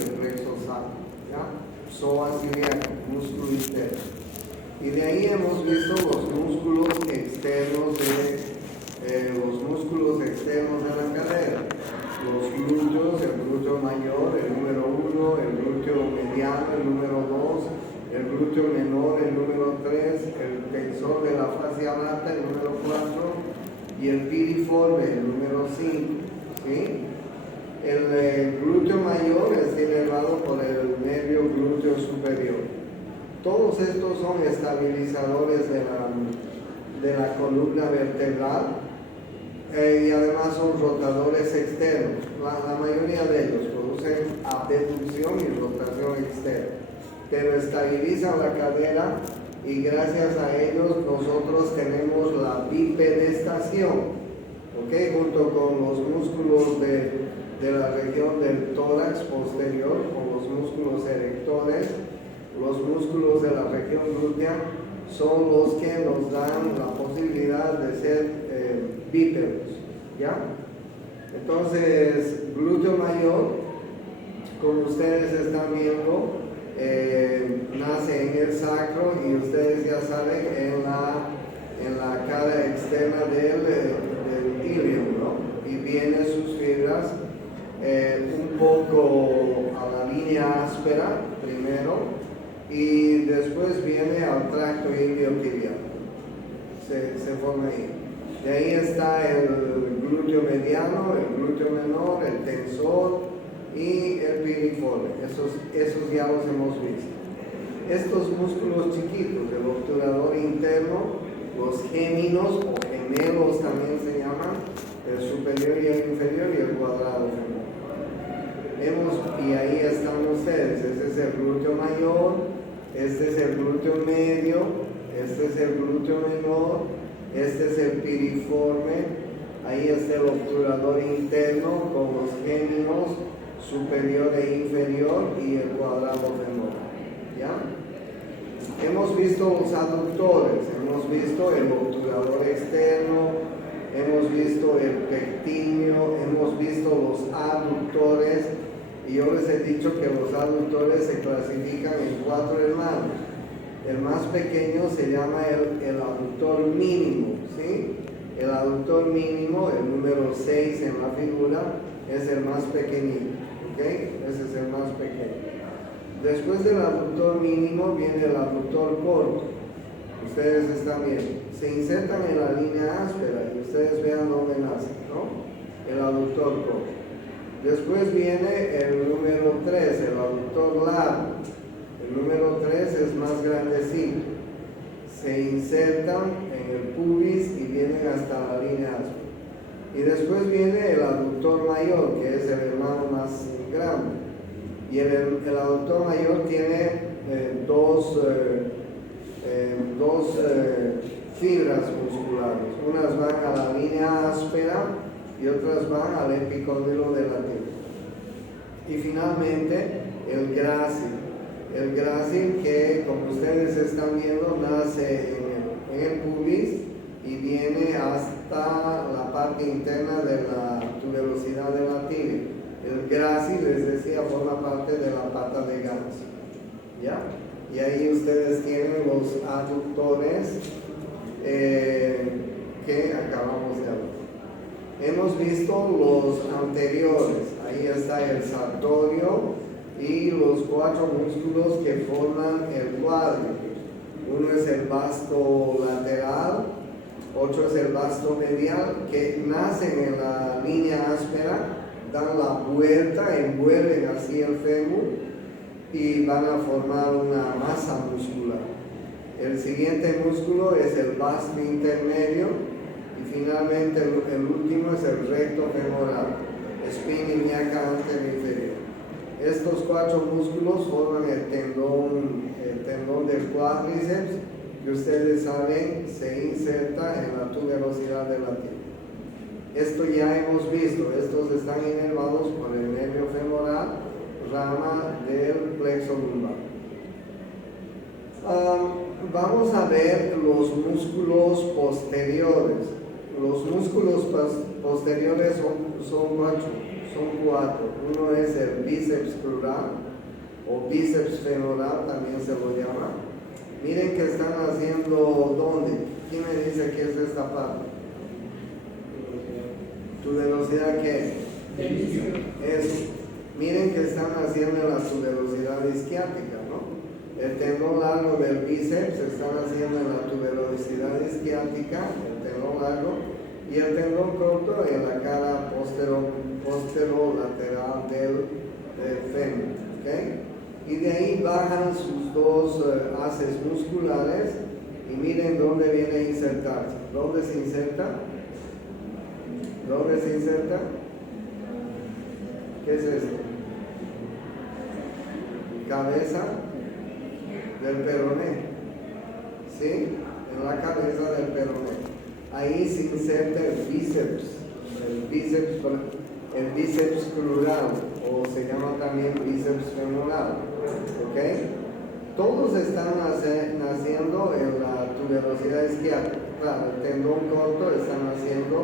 el plexo sacro, ¿ya? Psoas ilíaco, músculo interno. Y de ahí hemos visto los músculos externos de la cadera. Los glúteos, el glúteo mayor, el número 1, el glúteo mediano, el número 2, el glúteo menor, el número 3, el tensor de la fascia lata, el número 4, y el piriforme, el número 5. ¿Sí? El glúteo mayor es inervado por el nervio glúteo superior. Todos estos son estabilizadores de la columna vertebral y además son rotadores externos. La mayoría de ellos producen abducción y rotación externa, pero estabilizan la cadera y gracias a ellos nosotros tenemos la bipedestación, ¿okay? Junto con los músculos de la región del tórax posterior, con los músculos erectores. Los músculos de la región glútea son los que nos dan la posibilidad de ser bípedos, ¿ya? Entonces, glúteo mayor, como ustedes están viendo, nace en el sacro y ustedes ya saben en la cara externa del ilium, ¿no? Y vienen sus fibras un poco a la línea áspera primero, y después viene al tracto iliotibial, se forma ahí. De ahí está el glúteo mediano, el glúteo menor, el tensor y el piriforme. Esos ya los hemos visto. Estos músculos chiquitos, el obturador interno, los géminos o gemelos también se llaman, el superior y el inferior y el cuadrado femoral. Y ahí están ustedes. Este es el glúteo mayor, este es el glúteo medio, este es el glúteo menor, este es el piriforme, ahí está el obturador interno con los géminos superior e inferior y el cuadrado femoral. ¿Ya? Hemos visto los aductores, hemos visto el obturador externo, hemos visto el pectíneo, hemos visto los aductores. Y yo les he dicho que los aductores se clasifican en 4 hermanos. El más pequeño se llama el aductor mínimo, ¿sí? El aductor mínimo, el número 6 en la figura, es el más pequeñito, ¿ok? Ese es el más pequeño. Después del aductor mínimo viene el aductor corto. Ustedes están viendo. Se insertan en la línea áspera y ustedes vean dónde nace, ¿no? El aductor corto. Después viene el número 3, el aductor largo. El número 3 es más grandecito. Se insertan en el pubis y vienen hasta la línea áspera. Y después viene el aductor mayor, que es el hermano más grande. Y el aductor mayor tiene dos fibras musculares. Unas van a la línea áspera y otras van al epicóndilo de la tibia. Y finalmente el grácil. El grácil que, como ustedes están viendo, nace en el pubis y viene hasta la parte interna de la tuberosidad de la tibia. El grácil, les decía, forma parte de la pata de ganso. ¿Ya? Y ahí ustedes tienen los aductores que acabamos de hablar. Hemos visto los anteriores. Ahí está el sartorio y los 4 músculos que forman el cuádriceps. Uno es el vasto lateral, otro es el vasto medial, que nacen en la línea áspera, dan la vuelta, envuelven así el fémur y van a formar una masa muscular. El siguiente músculo es el vasto intermedio y finalmente el último es el recto femoral, espina ilíaca anterior inferior. Estos 4 músculos forman el tendón del cuádriceps, que ustedes saben se inserta en la tuberosidad de la tibia. Esto ya hemos visto, estos están inervados por el nervio femoral, rama del plexo lumbar. Vamos a ver los músculos posteriores. Los músculos posteriores son son 4. Uno es el bíceps crural o bíceps femoral, también se lo llama. Miren que están haciendo, ¿dónde? ¿Quién me dice qué es esta parte? ¿Tuberosidad qué? Eso. Miren que están haciendo la tuberosidad isquiática, ¿no? El tendón largo del bíceps están haciendo en la tuberosidad isquiática, el tendón largo, y el tendón corto en la cara posterolateral del fémur, ¿ok? Y de ahí bajan sus dos haces musculares y miren dónde viene a insertarse. ¿Dónde se inserta? ¿Dónde se inserta? ¿Qué es esto? Cabeza del peroné, ¿sí? En la cabeza del peroné. Ahí se inserta el bíceps crural, o se llama también bíceps femoral, ¿ok? Todos están naciendo en la tuberosidad isquiática. Claro, el tendón corto están naciendo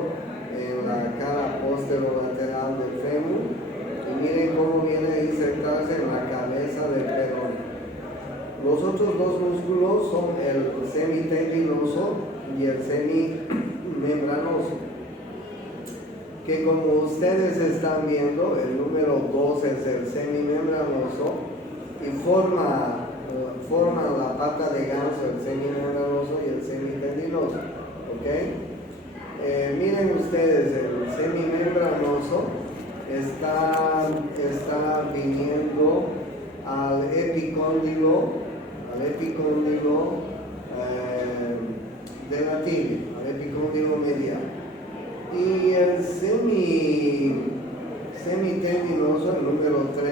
en la cara posterolateral del fémur, y miren cómo viene a insertarse en la cabeza del peroné. Los otros dos músculos son el semitendinoso y el semimembranoso, que como ustedes están viendo, el número 2 es el semimembranoso y forma la pata de ganso, el semimembranoso y el semitendinoso, ¿ok? Miren ustedes, el semimembranoso está viniendo al epicóndilo de la tibia, al epicóndilo medial. Y el semitendinoso, el número 3,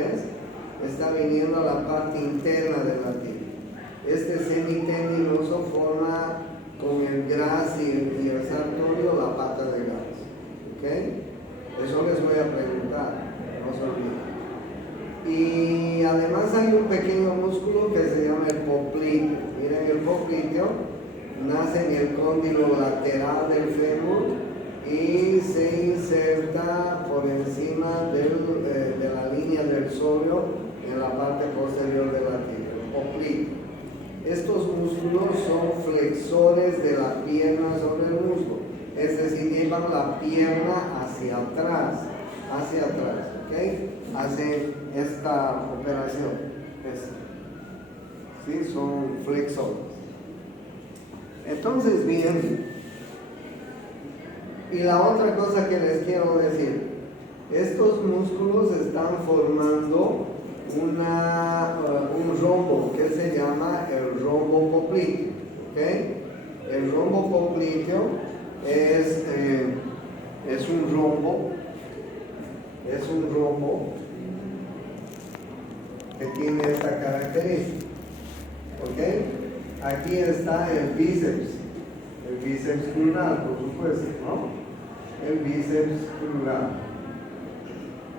está viniendo a la parte interna de la tibia. Este semitendinoso forma con el grácil y el sartorio la pata de ganso, ¿ok? Eso les voy a preguntar, no se olviden. Y además hay un pequeño músculo que se llama el popliteo. Miren, el popliteo nace en el cóndilo lateral del fémur y se inserta por encima de la línea del sóleo en la parte posterior de la tibia, el popliteo. Estos músculos son flexores de la pierna sobre el muslo, es decir, llevan la pierna hacia atrás, ¿ok? Hacen esta operación, ¿sí? Son flexores. Entonces, bien, y la otra cosa que les quiero decir, estos músculos están formando un rombo que se llama el rombo popliteo, ¿ok? El rombo popliteo es un rombo que tiene esta característica, ¿ok? Aquí está el bíceps crural, por supuesto, ¿no? El bíceps crural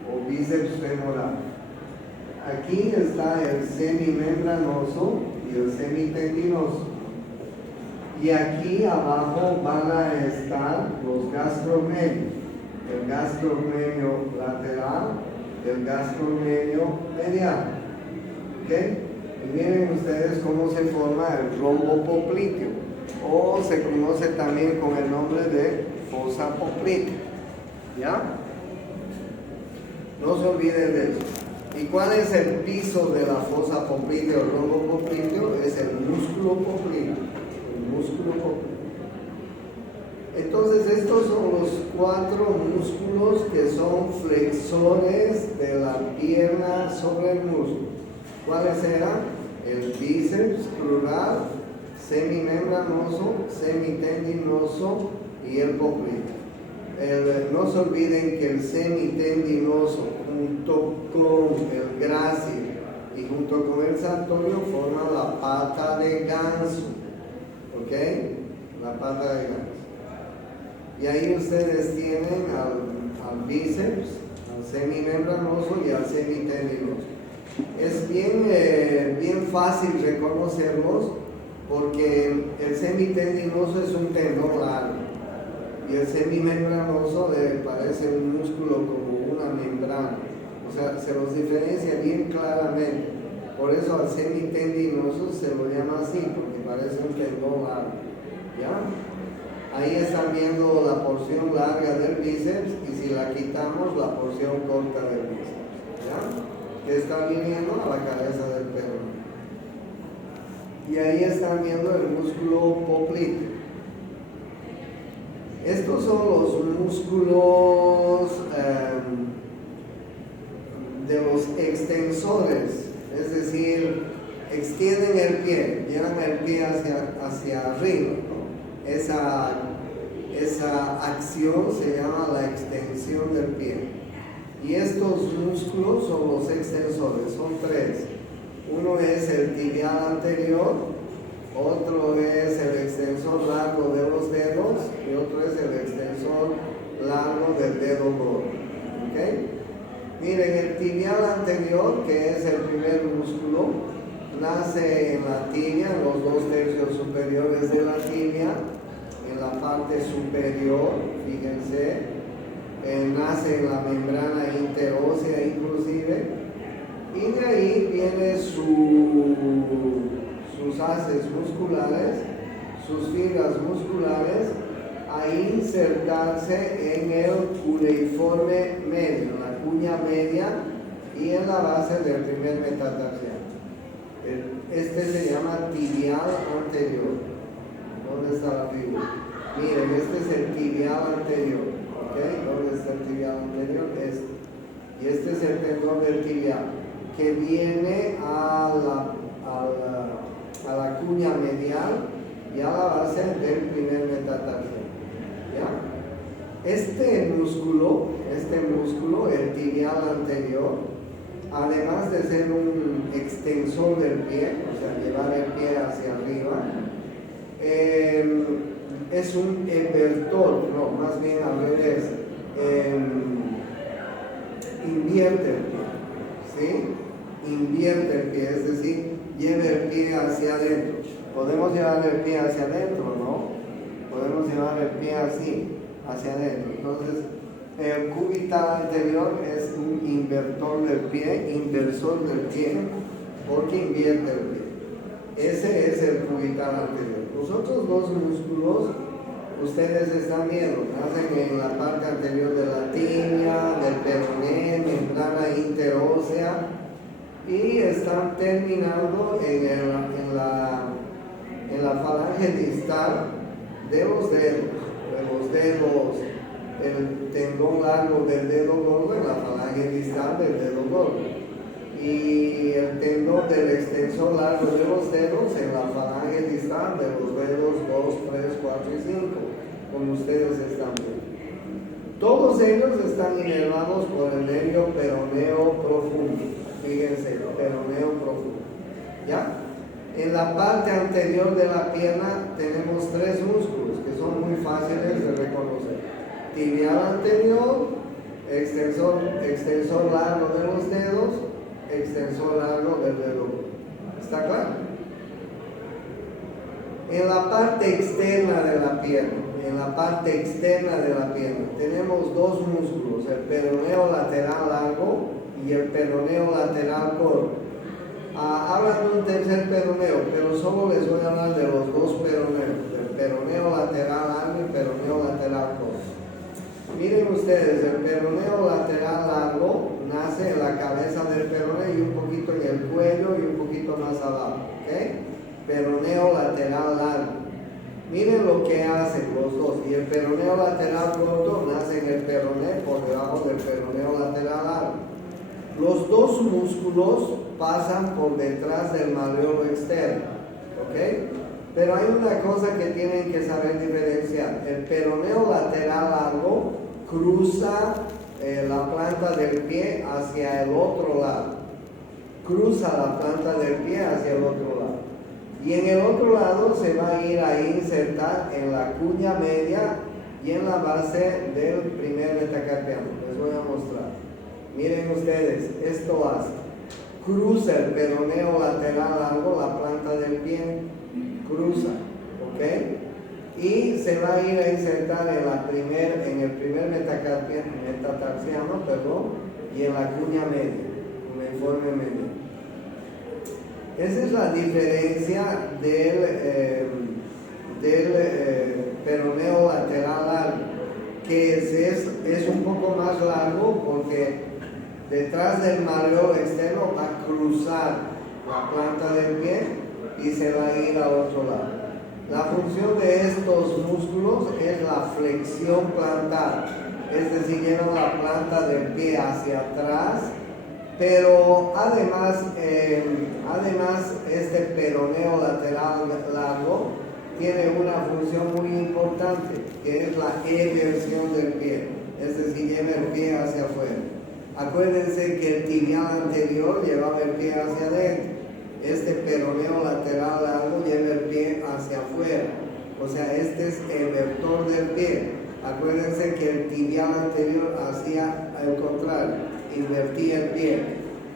o bíceps femoral. Aquí está el semimembranoso y el semitendinoso. Y aquí abajo van a estar los gastrocnemios, el gastrocnemio lateral, el gastrocnemio medial. ¿Ok? Y miren ustedes cómo se forma el rombo popliteo, o se conoce también con el nombre de fosa poplitea. ¿Ya? No se olviden de eso. ¿Y cuál es el piso de la fosa poplitea o rombo popliteo? Es el músculo popliteo. El músculo popliteo. Entonces, estos son los 4 músculos que son flexores de la pierna sobre el muslo. ¿Cuáles eran? El bíceps crural, semimembranoso, semitendinoso y el popliteo. No se olviden que el semitendinoso junto con el grácil y junto con el sartorio forma la pata de ganso, ¿ok? La pata de ganso. Y ahí ustedes tienen al bíceps, al semimembranoso y al semitendinoso. Es bien fácil reconocerlos porque el semitendinoso es un tendón largo y el semimembranoso parece un músculo como una membrana. O sea, se los diferencia bien claramente. Por eso al semitendinoso se lo llama así, porque parece un tendón largo. ¿Ya? Ahí están viendo la porción larga del bíceps y si la quitamos, la porción corta del bíceps. ¿Ya? Que está viniendo a la cabeza del peroné. Y ahí están viendo el músculo popliteo. Estos son los músculos de los extensores, es decir, extienden el pie, llevan el pie hacia arriba, ¿no? Esa acción se llama la extensión del pie. Y estos músculos son los extensores, son tres. Uno es el tibial anterior, otro es el extensor largo de los dedos y otro es el extensor largo del dedo gordo. ¿Okay? Miren, el tibial anterior, que es el primer músculo, nace en la tibia, en los 2/3 superiores de la tibia, en la parte superior, fíjense, nace en la membrana interósea inclusive, y de ahí vienen sus haces musculares, sus fibras musculares, a insertarse en el cuneiforme medio, en la cuña media y en la base del primer metatarsiano. Este se llama tibial anterior. ¿Dónde está la figura? Miren, este es el tibial anterior. ¿Okay? ¿Dónde está el tibial anterior? Este. Y este es el tendón del tibial, que viene a la cuña medial y a la base del primer metatarsiano. ¿Ya? Este músculo, el tibial anterior, además de ser un extensor del pie, o sea, llevar el pie hacia arriba, es un evertor, no, más bien al revés, invierte el pie, ¿sí? Invierte el pie, es decir, lleva el pie hacia adentro. Podemos llevar el pie hacia adentro, ¿no? Podemos llevar el pie así, hacia adentro. Entonces, el cubital anterior es un inversor del pie, porque invierte el pie. Ese es el cubital anterior. Los otros dos músculos, ustedes están viendo, nacen en la parte anterior de la tibia, del peroné, membrana interósea, y están terminando en la falange distal de los dedos, el tendón largo del dedo gordo en la falange distal del dedo gordo, y el tendón del extensor largo de los dedos en la falange distal de los dedos 2, 3, 4 y 5, como ustedes están viendo. Todos ellos están inervados por el nervio peroneo profundo. Fíjense, peroneo profundo. ¿Ya? En la parte anterior de la pierna tenemos tres músculos que son muy fáciles de reconocer. Tibial anterior, extensor largo de los dedos, extensor largo del dedo. ¿Está claro? En la parte externa de la pierna, tenemos dos músculos, el peroneo lateral largo y el peroneo lateral corto. Hablan de un tercer peroneo, pero solo les voy a hablar de los dos peroneos, el peroneo lateral largo y el peroneo lateral corto. Miren ustedes, el peroneo lateral largo nace en la cabeza del peroneo y un poquito en el cuello y un poquito más abajo, ¿ok? Peroneo lateral largo. Miren lo que hacen los dos. Y el peroneo lateral corto nace en el peroné por debajo del peroneo lateral largo. Los dos músculos pasan por detrás del malleolo externo, ¿ok? Pero hay una cosa que tienen que saber diferenciar. El peroneo lateral largo cruza la planta del pie hacia el otro lado. Cruza la planta del pie hacia el otro lado. Y en el otro lado se va a ir a insertar en la cuña media y en la base del primer metacarpiano. Les voy a mostrar. Miren ustedes, esto hace. Cruza el peroneo lateral largo la planta del pie. Cruza, ¿ok? y se va a ir a insertar en el primer metatarsiano, y en la cuña media, uniforme media. Esa es la diferencia del peroneo lateral largo, que es un poco más largo porque detrás del malleolo externo va a cruzar la planta del pie y se va a ir al otro lado. La función de estos músculos es la flexión plantar, es decir, llevan la planta del pie hacia atrás, pero además este peroneo lateral largo tiene una función muy importante, que es la eversión del pie, es decir, lleva el pie hacia afuera. Acuérdense que el tibial anterior llevaba el pie hacia adentro. Este peroneo lateral largo lleva el pie hacia afuera, o sea, este es el evertor del pie. Acuérdense que el tibial anterior hacía al contrario, invertía el pie.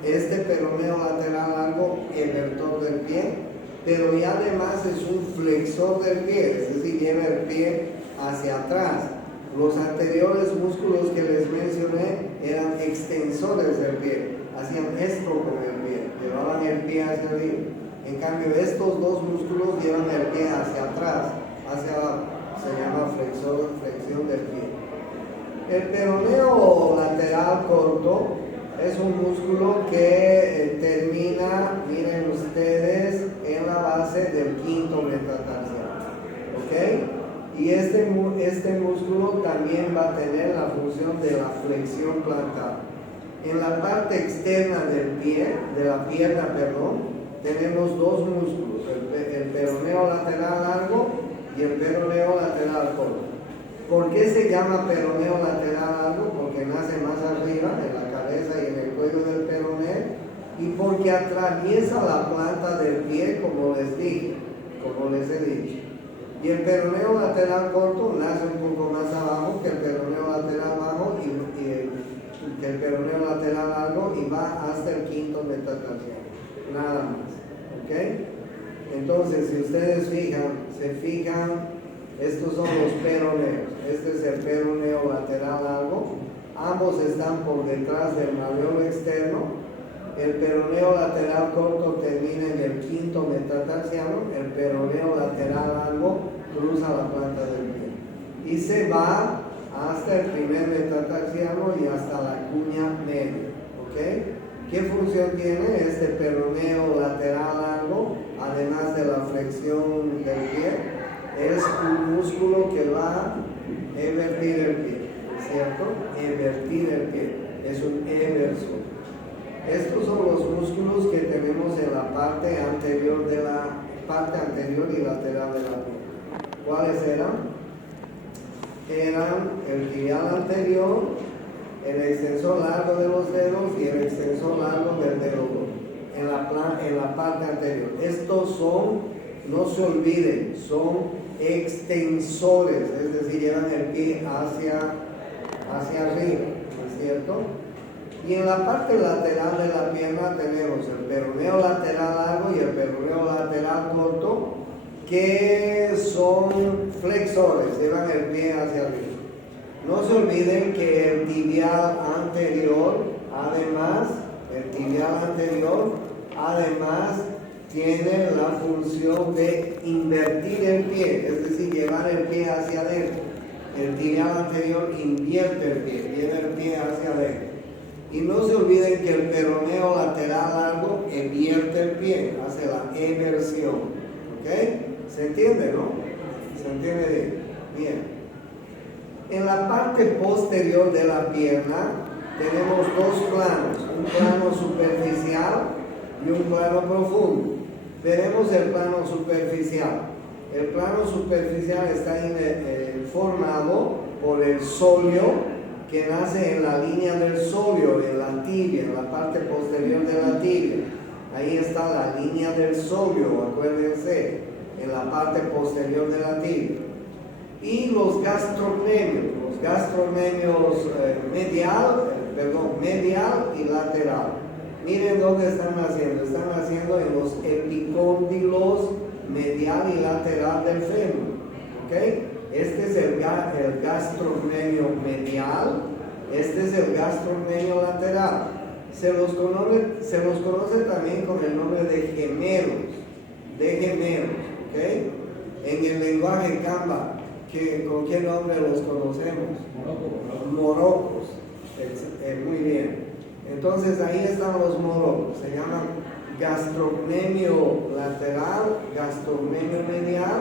Este peroneo lateral largo, evertor del pie, pero y además es un flexor del pie, es decir, lleva el pie hacia atrás. Los anteriores músculos que les mencioné eran extensores del pie, hacían esto con el pie, llevaban el pie hacia arriba. En cambio, estos dos músculos llevan el pie hacia atrás, hacia abajo. Se llama flexión del pie. El peroneo lateral corto es un músculo que termina, miren ustedes, en la base del quinto metatarsiano. ¿Ok? Y este músculo también va a tener la función de la flexión plantar. En la parte externa del pie, de la pierna, tenemos dos músculos, el peroneo lateral largo y el peroneo lateral corto. ¿Por qué se llama peroneo lateral largo? Porque nace más arriba, en la cabeza y en el cuello del peroneo, y porque atraviesa la planta del pie, como les he dicho. Y el peroneo lateral corto nace un poco más abajo que el peroneo lateral bajo y que el peroneo lateral largo y va hasta el quinto metatarsiano. Nada más. ¿Ok? Entonces, si ustedes se fijan, estos son los peroneos. Este es el peroneo lateral largo. Ambos están por detrás del malleolo externo. El peroneo lateral corto termina en el quinto metatarsiano, el peroneo lateral largo cruza la planta del pie y se va hasta el primer metatarsiano y hasta la cuña media. ¿Ok? ¿Qué función tiene este peroneo lateral largo? Además de la flexión del pie, es un músculo que va a evertir el pie, ¿cierto? Evertir el pie, es un eversor. Estos son los músculos que tenemos en la parte anterior y lateral de la pierna. ¿Cuáles eran? Eran el tibial anterior, el extensor largo de los dedos y el extensor largo del dedo gordo, en la parte anterior. Estos son, no se olviden, son extensores, es decir, llevan el pie hacia arriba, ¿no es cierto? Y en la parte lateral de la pierna tenemos el peroneo lateral largo y el peroneo lateral corto, que son flexores, llevan el pie hacia arriba. No se olviden que el tibial anterior, además, tiene la función de invertir el pie, es decir, llevar el pie hacia adentro. El tibial anterior invierte el pie, lleva el pie hacia adentro. Y no se olviden que el peroneo lateral largo invierte el pie, hace la eversión. ¿Ok? ¿Se entiende, no? ¿Se entiende bien? Bien. En la parte posterior de la pierna tenemos dos planos, un plano superficial y un plano profundo. Veremos el plano superficial. El plano superficial está formado por el sóleo, que nace en la línea del sóleo, en la tibia, en la parte posterior de la tibia. Ahí está la línea del sóleo, acuérdense, en la parte posterior de la tibia. Y los gastrocnemios medial y lateral. Miren dónde están naciendo. Están naciendo en los epicóndilos medial y lateral del fémur. ¿ok? Este es el gastrocnemio medial, este es el gastrocnemio lateral. Se los conoce también con el nombre de gemelos, ¿ok? En el lenguaje Kamba, ¿con qué nombre los conocemos? Morocos. Muy bien. Entonces ahí están los morocos, se llaman gastrocnemio lateral, gastrocnemio medial,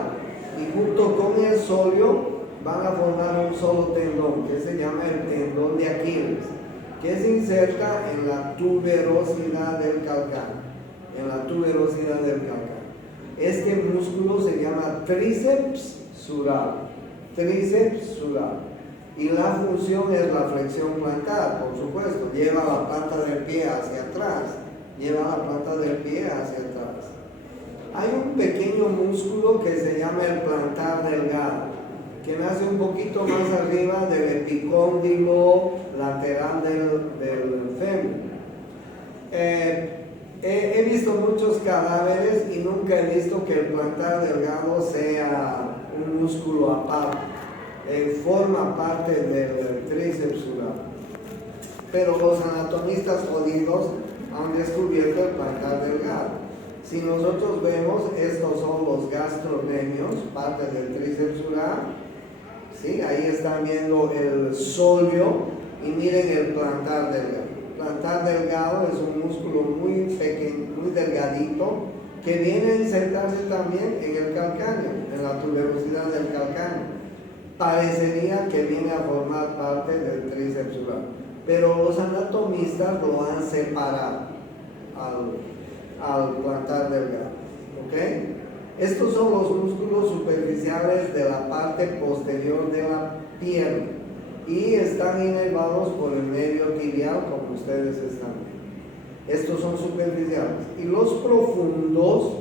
y junto con el sóleo van a formar un solo tendón, que se llama el tendón de Aquiles, que se inserta en la tuberosidad del calcáneo, Este músculo se llama tríceps sural, y la función es la flexión plantar, por supuesto, lleva la planta del pie hacia atrás, Hay un pequeño músculo que se llama el plantar delgado, que nace un poquito más arriba del epicóndilo lateral del fémur. He visto muchos cadáveres y nunca he visto que el plantar delgado sea un músculo aparte. Forma parte del tríceps sural. Pero los anatomistas jodidos han descubierto el plantar delgado. Si nosotros vemos, estos son los gastrocnemios, parte del tríceps sural. ¿Sí? Ahí están viendo el sóleo y miren el plantar delgado. El plantar delgado es un músculo muy pequeño, muy delgadito, que viene a insertarse también en el calcáneo, en la tuberosidad del calcáneo. Parecería que viene a formar parte del tríceps sural, pero los anatomistas lo han separado al plantar delgado, ¿ok? Estos son los músculos superficiales de la parte posterior de la pierna y están inervados por el medio tibial, como ustedes están viendo. Estos son superficiales, y los profundos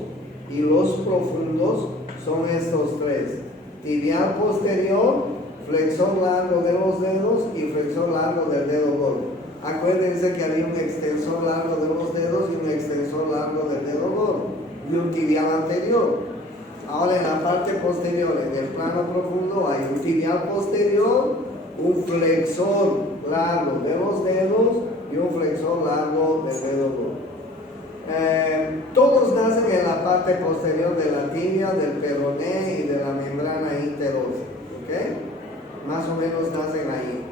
son estos tres: tibial posterior, flexor largo de los dedos y flexor largo del dedo gordo. Acuérdense que había un extensor largo de los dedos y un extensor largo del dedo gordo y un tibial anterior. Ahora en la parte posterior, en el plano profundo, hay un tibial posterior, un flexor largo de los dedos y un flexor largo del dedo gordo. Todos nacen en la parte posterior de la tibia, del peroné y de la membrana interósea, ¿ok? Más o menos nacen ahí.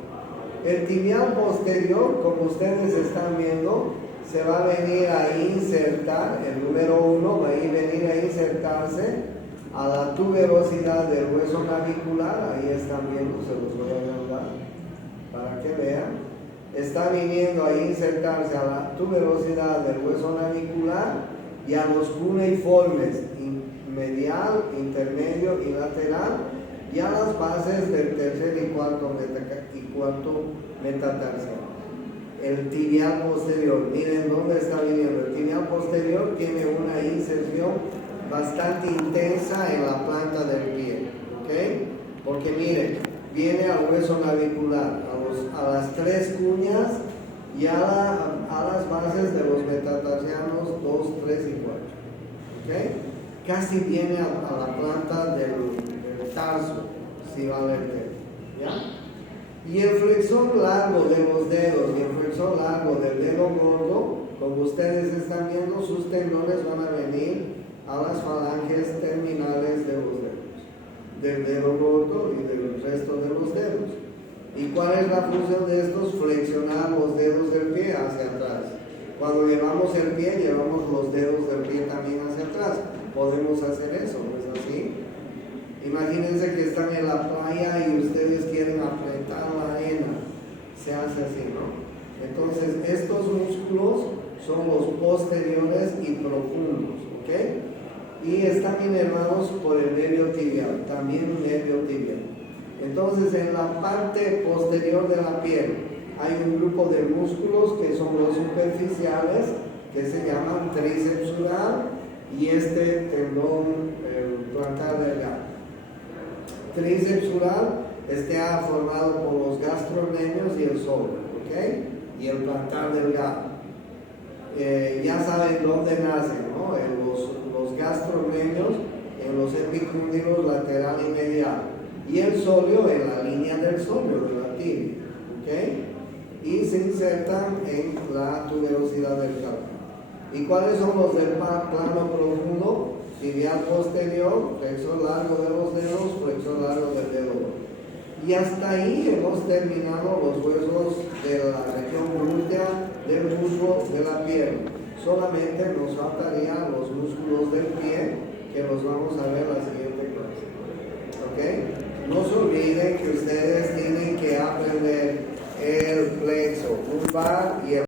El tibial posterior, como ustedes están viendo, se va a venir a insertar, el número 1 va a venir a insertarse a la tuberosidad del hueso navicular. Ahí están viendo, se los voy a dar para que vean. Está viniendo a insertarse a la tuberosidad del hueso navicular y a los cuneiformes medial, intermedio y lateral, y a las bases del tercer y cuarto metatarsiano. El tibial posterior, miren dónde está viniendo. El tibial posterior tiene una inserción bastante intensa en la planta del pie, ¿ok? Porque miren, viene al hueso navicular, a las tres cuñas y a las bases de los metatarsianos 2, 3 y 4, ¿ok? Casi viene a la planta del tarso, si vale el término, ¿ya? Y el flexor largo de los dedos y el flexor largo del dedo gordo, como ustedes están viendo, sus tendones van a venir a las falanges terminales de los dedos, del dedo gordo y del resto de los dedos. ¿Y cuál es la función de estos? Flexionar los dedos del pie hacia atrás. Cuando llevamos el pie, llevamos los dedos del pie también hacia atrás. Podemos hacer eso, ¿no es así? Imagínense que están en la playa y ustedes quieren apretar la arena. Se hace así, ¿no? Entonces, estos músculos son los posteriores y profundos, ¿ok? Y están inervados por el nervio tibial, también un nervio tibial. Entonces, en la parte posterior de la piel hay un grupo de músculos que son los superficiales, que se llaman tríceps sural, y este tendón plantar delgado. Tríceps sural está formado por los gastrocnemios y el sóleo, ¿ok? Y el plantar delgado. Ya saben dónde nacen, ¿no? En los gastrocnemios, en los epicúndilos lateral y medial, y el sóleo en la línea del sóleo de la tibia, ¿ok? Y se insertan en la tuberosidad del calcáneo. ¿Y cuáles son los del plano profundo? Tibial posterior, flexor largo de los dedos, flexor largo del dedo. Y hasta ahí hemos terminado los huesos de la región glútea del muslo de la pierna. Solamente nos faltarían los músculos del pie, que los vamos a ver en la siguiente clase. ¿Ok? No se olviden que ustedes tienen que aprender el plexo lumbar y el